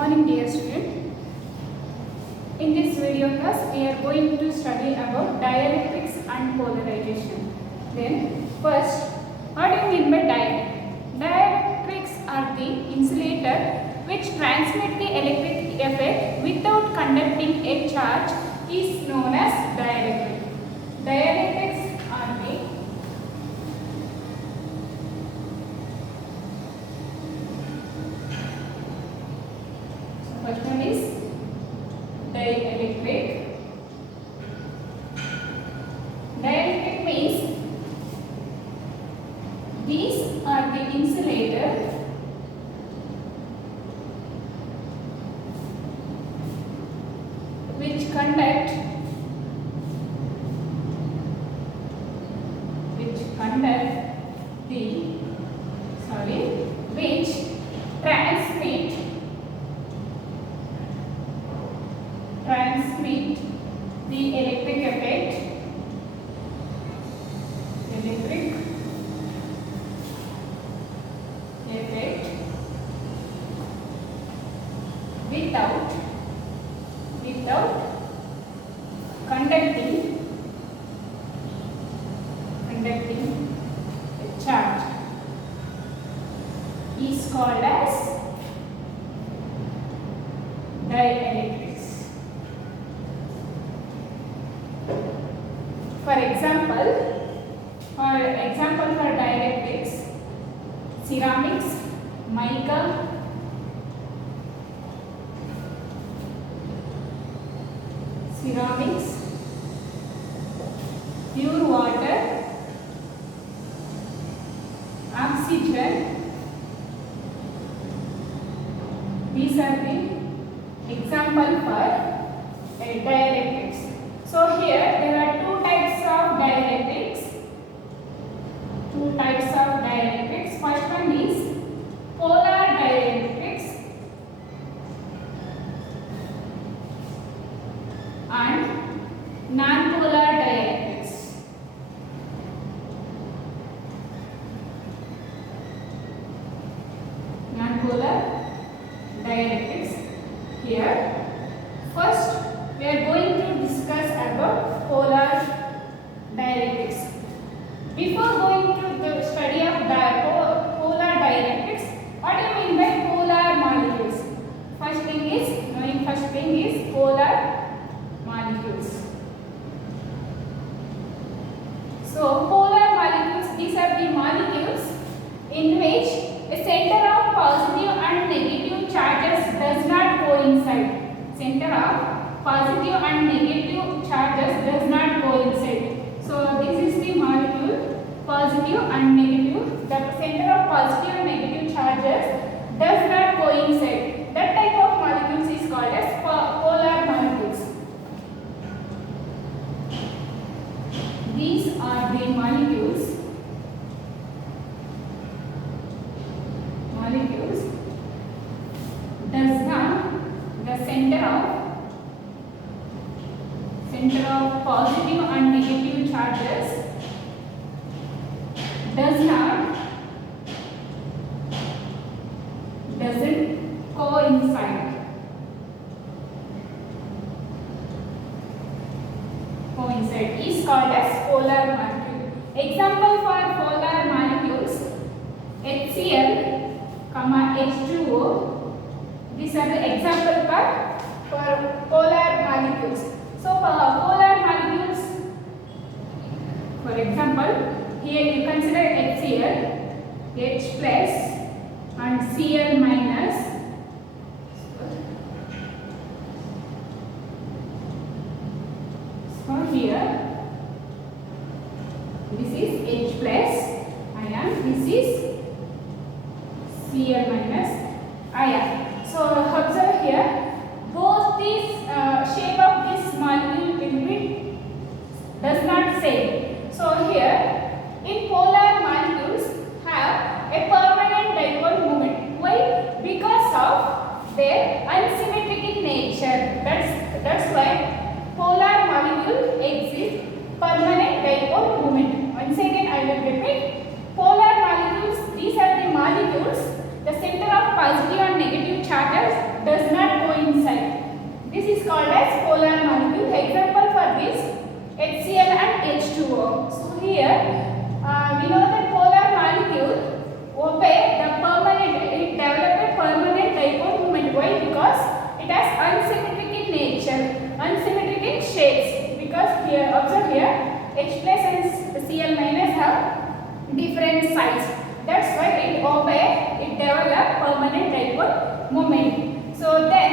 morning, dear student. In this video class, we are going to study about dielectrics and polarization. Then, first, what do you mean by dielectric? Dielectrics are the insulator which transmit the electric effect without conducting a charge is known as dielectric. Dielectrics are the first one is dielectric. Dielectric means these are the insulator which conduct which transmit the electric effect without conducting a charge is called as dielectrics. For example for dielectrics, ceramics, mica, pure water, oxygen. These are the example for dielectrics. So here there are two types of dielectrics. First one is polar dielectrics and non-polar dielectrics. Here, first we are going to discuss about polar dielectrics. Before going to the study of polar dielectrics, what do you mean by polar molecules? First thing is polar molecules. So polar molecules, these are the molecules in which a center of positive and negative charges does not coincide. So this is the molecule positive and negative. The center of positive and negative charges does not coincide. That type of molecules is called as polar molecules. These are the molecules does not, the center of positive and negative charges doesn't coincide is called as polar molecule. Example for polar molecules: HCl, H2O. These are the example for polar molecules. So polar molecules, for example, here you consider HCl, H plus and Cl minus. So here this is H plus ion, this is Cl minus ion. So observe here, both these shape of this molecule does not same. So here in polar molecules have a permanent dipole moment. Why? Because different sides. That's why it develop permanent dipole moment. So then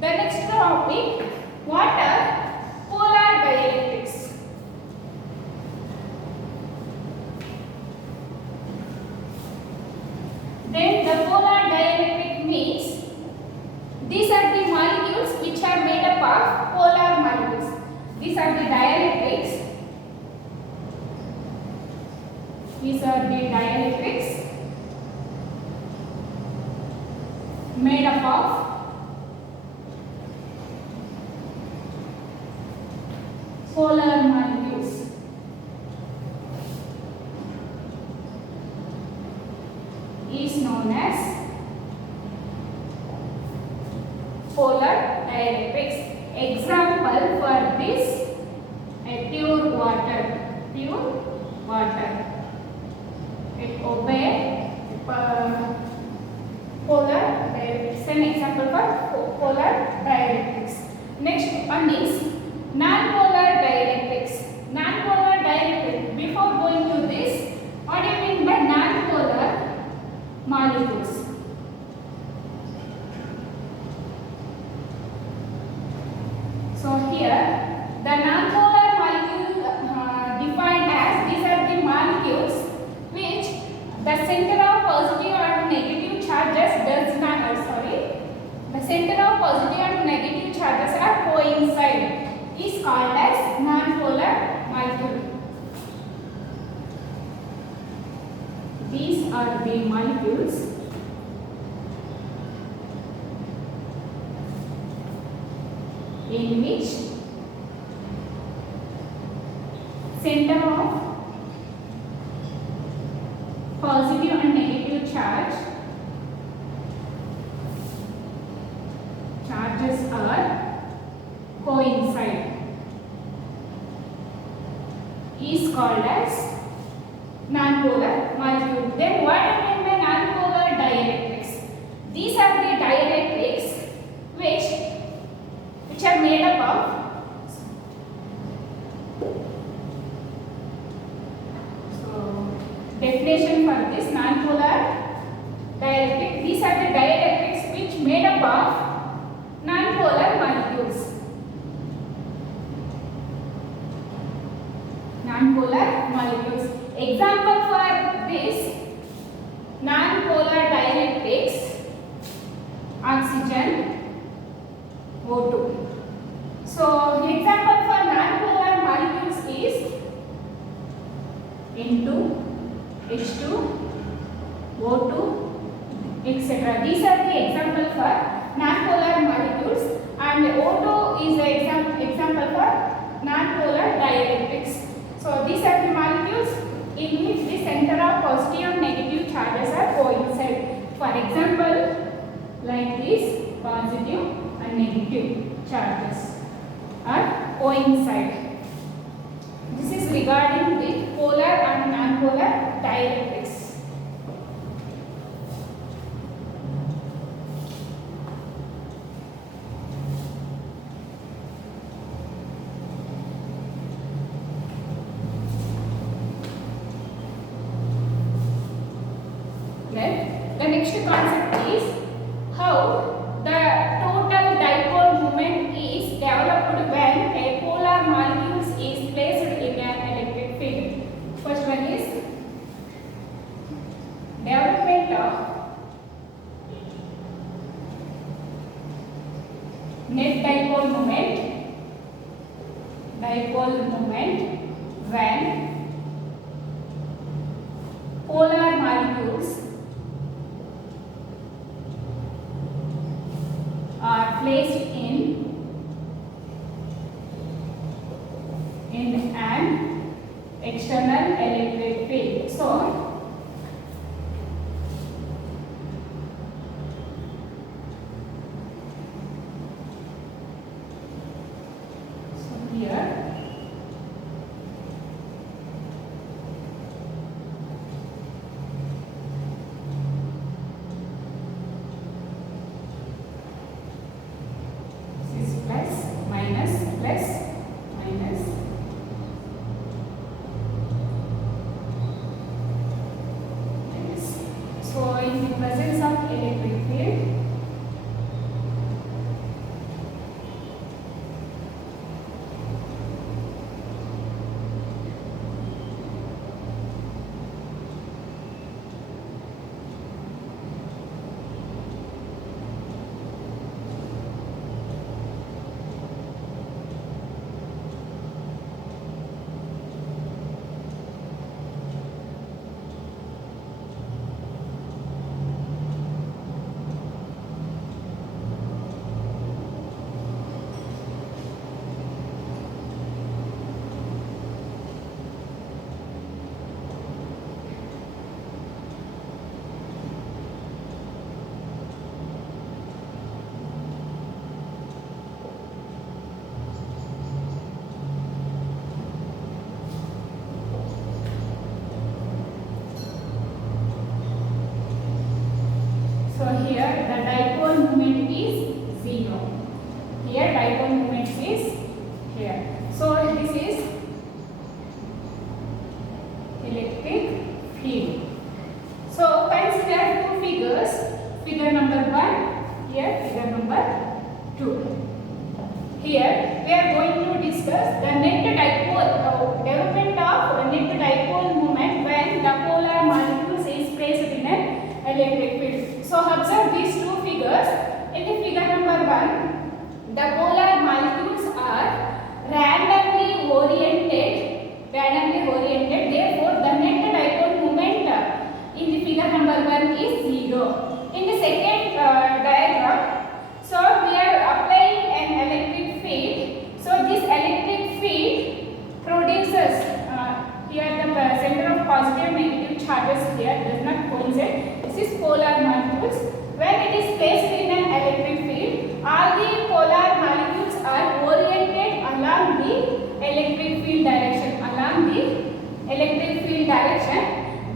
the next topic, what are polar dielectrics? Then the polar dielectric means these are the molecules which are made up of polar molecules. These are the dielectrics. These are the dielectrics made up of polar molecules. Is known as polar dielectrics. Example for this, pure water. Pure water. It obeys polar dielectrics. An example for polar dielectrics. Next one is non-polar dielectrics. Non-polar dielectrics. Before going to this, what do you mean by non-polar molecules? So here the non-polar molecule defined as these are the molecules which the center of positive and negative charges does not the center of positive and negative charges are coincide is called as non-polar molecule. These are the molecules in which center of positive and negative charges are coincide is called as non-polar molecule. Then what I mean by non-polar dielectrics? These are the dielectrics which are made up of definition for this non-polar dielectric. These are the dielectrics which made up of non-polar molecules. Non-polar molecules. Example for this non-polar dielectrics, oxygen, O2. So example for non-polar molecules is N2, H2, O2, etc. These are the example for non-polar molecules, and O2 is the example for non-polar dielectrics. So these are the molecules in which the center of positive and negative charges are coincide. For example, like this, positive and negative charges are coincide. This is regarding the polar and non-polar dielectrics. The next concept is how the total dipole moment is developed when a polar molecule is placed in an electric field. First one is development of net dipole moment when polar molecules are placed in an external electric field. So here presence of electric field. So here the dipole moment is 0. Here dipole moment is here. So this is electric field. So consider two figures. Figure number 1. Here figure number 2. Here we are going to discuss the net dipole development of net dipole moment when the polar molecules is placed in an electric field. So observe these two figures. In the figure number 1, the polar molecules are randomly oriented. Therefore, the net dipole moment in the figure number 1 is 0. In the second diagram, so we are applying an electric field. So this electric field produces here the center of positive negative charges here does not coincide. This is polar molecules. When it is placed in an electric field, all the polar molecules are oriented along the electric field direction.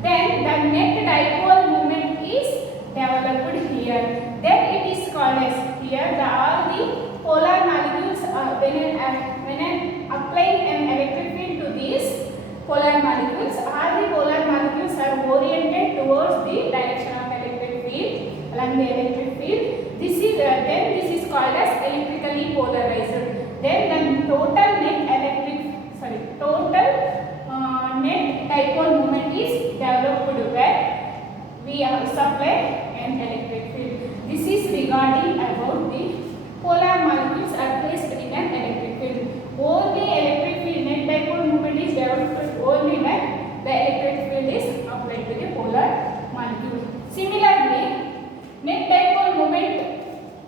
Then the net dipole moment is developed here. Then it is called as here all the polar molecules when I apply an electric field to these polar molecules, all the polar molecules are oriented towards the direction of electric field along the electric field. This is called as electrically polarized. Then the total net dipole moment is developed when we supply an electric field. This is regarding about the polar molecules are placed in an electric field. Only electric field net dipole moment is developed only when the electric field is applied to the polar molecule. Similarly, net dipole moment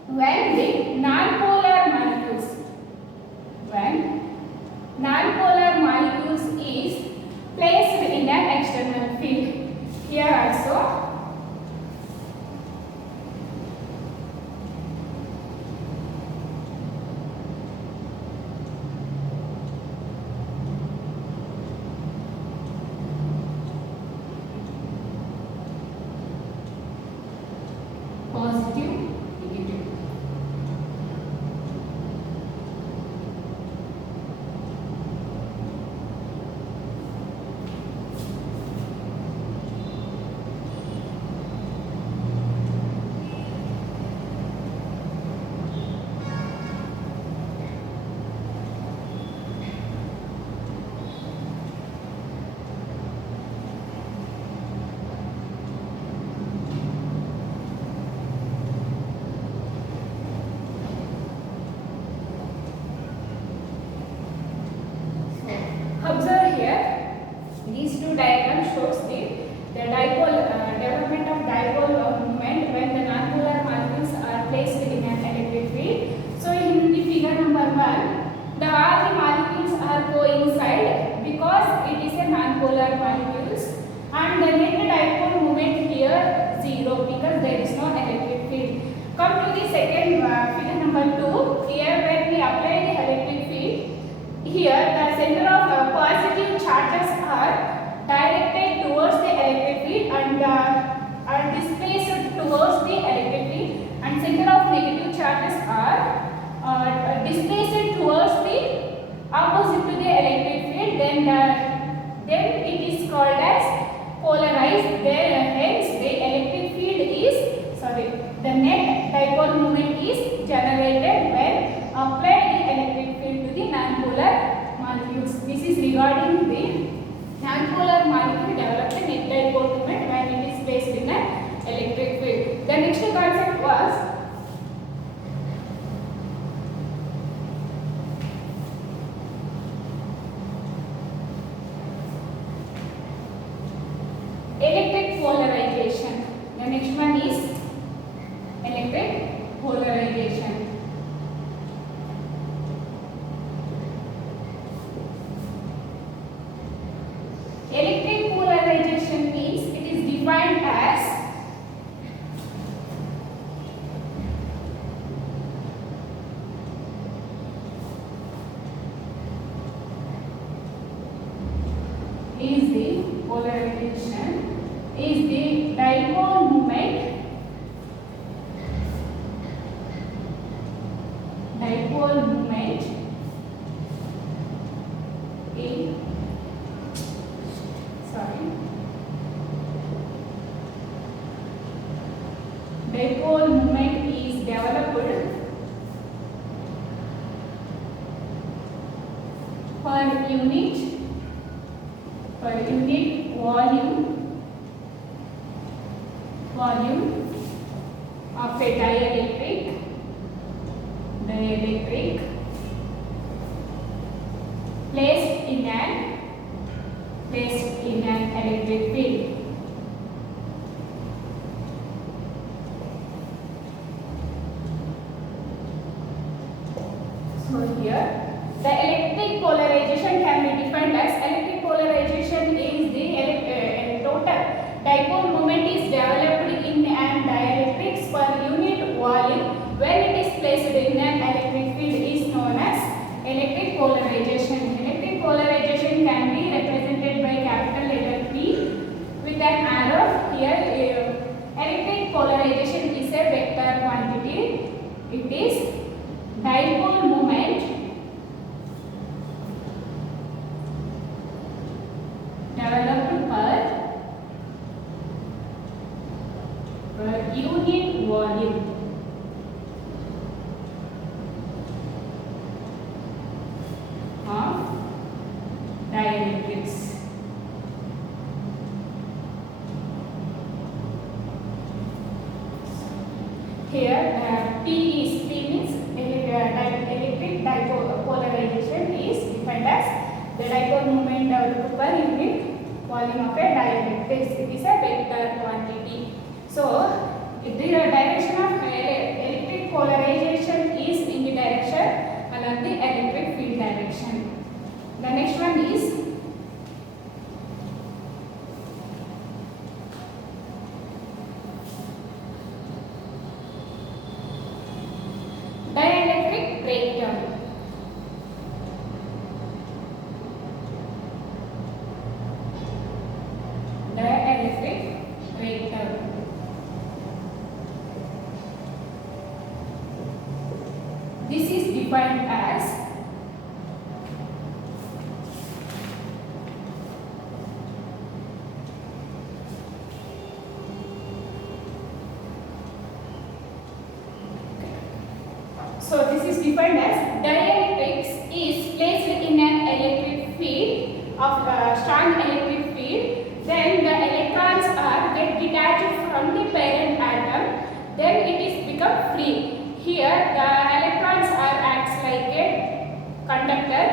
when the non-polar molecules is placed in an external field. Here also positive, negative. Observe here, these two diagrams shows the dipole development of dipole moment when the non-polar molecules are placed in an electric field. So in the figure number 1, all the molecules are coincide because it is a non-polar molecules, and the net dipole moment here 0 because there is no electric field. Come to the second figure number 2. Here when we apply the electric field, here the center of positive charges are directed towards the electric field and are displaced towards the electric field, and center of negative charges are displaced towards the opposite to the electric field. Then it is called as polarized. Hence the electric field is nonpolar molecule develop a net dipole moment when it is placed in an electric field. The next concept was electric polarization. The next one is electric polarization. Electric polarization means it is defined as is the dipole moment in dipole moment is developed per unit volume of a dielectric placed in an electric field. So here the electric polarization can be defined as electric polarization is the total dipole moment is developed in an dielectrics per unit volume when it is placed in an electric field is known as electric polarization. Electric polarization can be represented by capital letter P with an arrow. Here electric polarization is a vector quantity. It is dipole moment developed per unit volume of dielectrics. Here P means electric polarization is defined as the dipole moment developed per unit volume of a dielectrics. It is a vector quantity. So the direction of electric polarization is in the direction along the electric field direction. The next one is dielectric breakdown. Dielectric breakdown. This is defined as dielectrics is placed in an electric field of strong electric field. Then the electrons get detached from the parent atom. Then it is become free. Here the electrons acts like a conductor.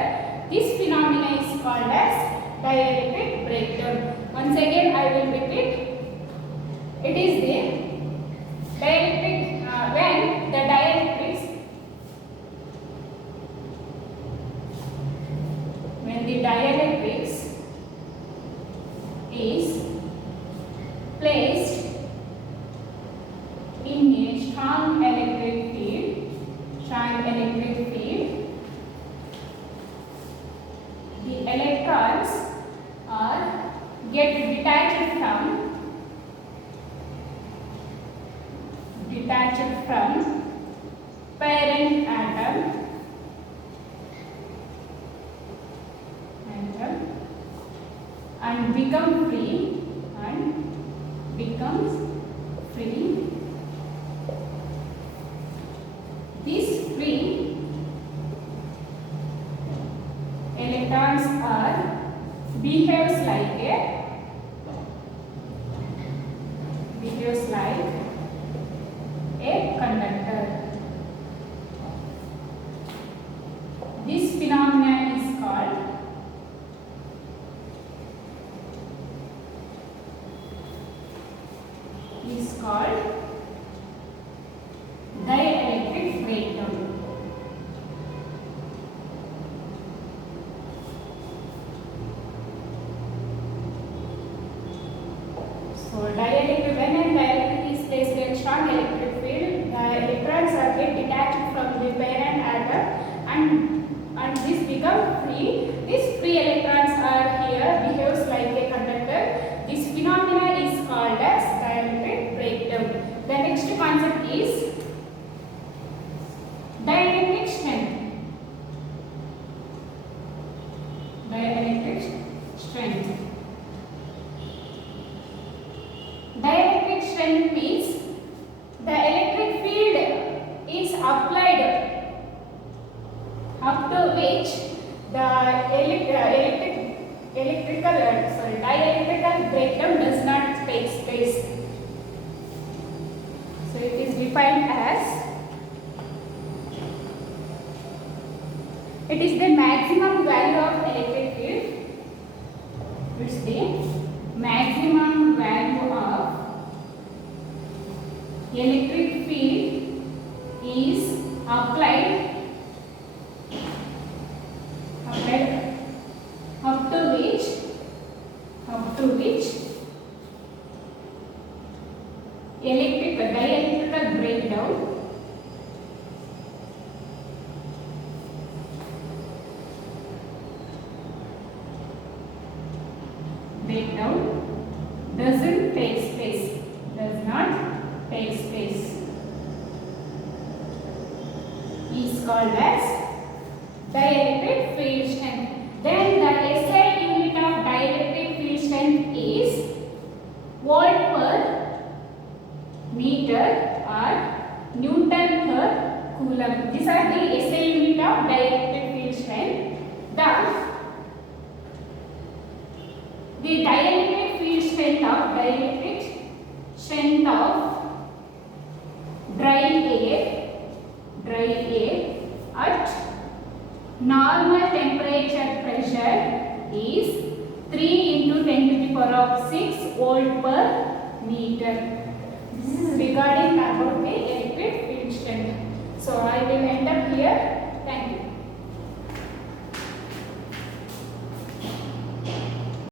This phenomena is called as dielectric breakdown. Once again I will repeat. It is the dielectric when the dielectrics is placed in a strong electric field, the electrons get detached from parent atom and becomes free. These free electrons are behaves like a conductor. This phenomenon is called dielectric breakdown. So dielectric, when a dielectric is placed in strong electric field, the electrons are get detached from the parent atom and this become free. These free electrons are here behaves like a conductor. This phenomena is called as dielectric breakdown. The next concept is dielectric strength. Dielectric strength. Dielectric strength means the electric field is applied up to which the dielectrical breakdown does not take place. So it is defined as it is the maximum value of electric field. It's the maximum value of electric field is applied up to which dielectrical breakdown doesn't take place, does not take place, is called as dielectric field strength. Then the SI unit of dielectric field strength is volt per meter or Newton per coulomb. These are the SI unit of dielectric field strength. The dielectric field strength of dry air at normal temperature pressure is 3 into 10 to the power of 6 volt per meter. This is regarding about the electric field strength. So I will end up here.